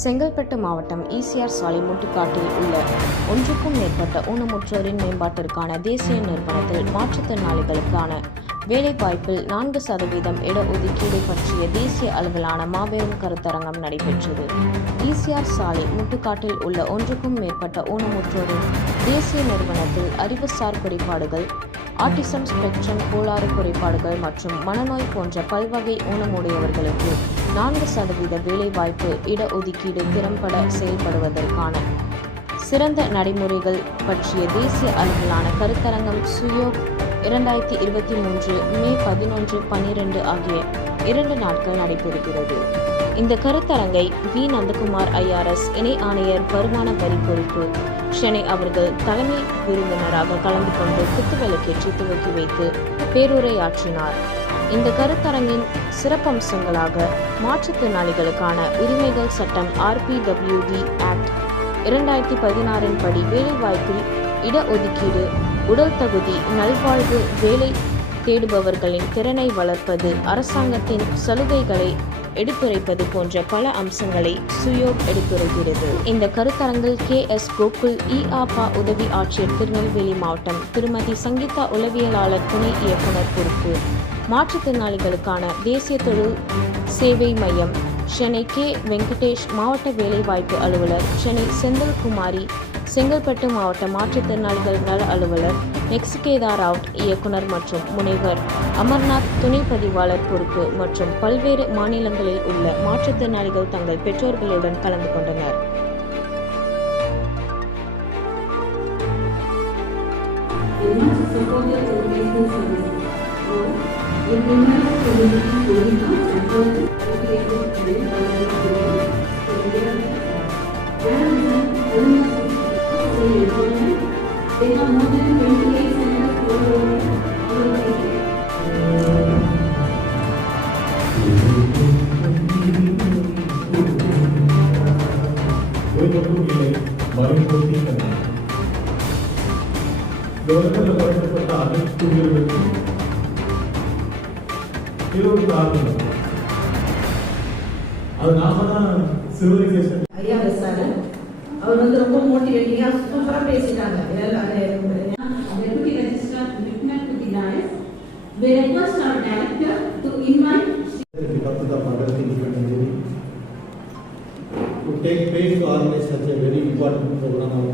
செங்கல்பட்டு மாவட்டம் ஈசிஆர் சாலை முட்டுக்காட்டில் உள்ள ஒன்றுக்கும் மேற்பட்ட ஊனமுற்றோரின் மேம்பாட்டிற்கான தேசிய நிறுவனத்தில் மாற்றுத்திறனாளிகளுக்கான வேலைவாய்ப்பில் 4% இடஒதுக்கீடு பற்றிய தேசிய அளவிலான மாபெரும் கருத்தரங்கம் நடைபெற்றது. ஈசிஆர் சாலை முட்டுக்காட்டில் உள்ள ஒன்றுக்கும் மேற்பட்ட ஊனமுற்றோரின் தேசிய நிறுவனத்தில் அறிவுசார் குறைபாடுகள், ஆட்டிசம் ஸ்பெக்ட்ரம் கோளாறு குறைபாடுகள் மற்றும் மனநோய் போன்ற பல்வகை ஊனமுடையவர்களுக்கு 4% வேலைவாய்ப்பு இடஒதுக்கீடு திறம்பட செயல்படுவதற்கான சிறந்த நடைமுறைகள் பற்றிய தேசிய அளவிலான கருத்தரங்கம் சுயோக் 2023 மே 11, 12 ஆகிய 2 நாட்கள் நடைபெறுகிறது. இந்த கருத்தரங்கை வி. நந்தகுமார் IRS இணை ஆணையர் வருமான வரி பொறுப்பு சென்னை அவர்கள் தலைமை விருந்தினராக கலந்து கொண்டு குத்துவிளக்கேற்றி துவக்கி வைத்து பேருரையாற்றினார். இந்த கருத்தரங்கின் சிறப்பம்சங்களாக மாற்றுத்திறனாளிகளுக்கான உரிமைகள் சட்டம் RPWD ஆக்ட் 2016 படி வேலைவாய்ப்பில் இடஒதுக்கீடு, உடல் தகுதி, நல்வாழ்வு, வேலை தேடுபவர்களின் திறனை வளர்ப்பது, அரசாங்கத்தின் சலுகைகளை எடுத்துரைப்பது போன்ற பல அம்சங்களை சுயோக் எடுத்துரைக்கிறது. இந்த கருத்தரங்கில் KS கோகுல், EAPA உதவி ஆட்சியர் திருநெல்வேலி மாவட்டம், திருமதி சங்கீதா உளவியலாளர் துணை இயக்குனர் பொறுப்பு, மாற்றுத்திறனாளிகளுக்கான தேசிய தொழில் சேவை மையம் சென்னை K. வெங்கடேஷ் மாவட்ட வேலைவாய்ப்பு அலுவலர், சென்னை செந்தில்குமாரி செங்கல்பட்டு மாவட்ட மாற்றுத்திறனாளிகள் நல அலுவலர், நெக்சிகேதா ராவ் இயக்குனர் மற்றும் முனைவர் அமர்நாத் துணை பதிவாளர் பொறுப்பு மற்றும் பல்வேறு மாநிலங்களில் உள்ள மாற்றுத்திறனாளிகள் தங்கள் பெற்றோர்களுடன் கலந்து கொண்டனர். They have more than 28 centers globally. அவர் வந்து ரொம்ப மோட்டிவேட்டிங்கா சூப்பரா பேசிட்டாங்க. To take pain to organize such a very important program of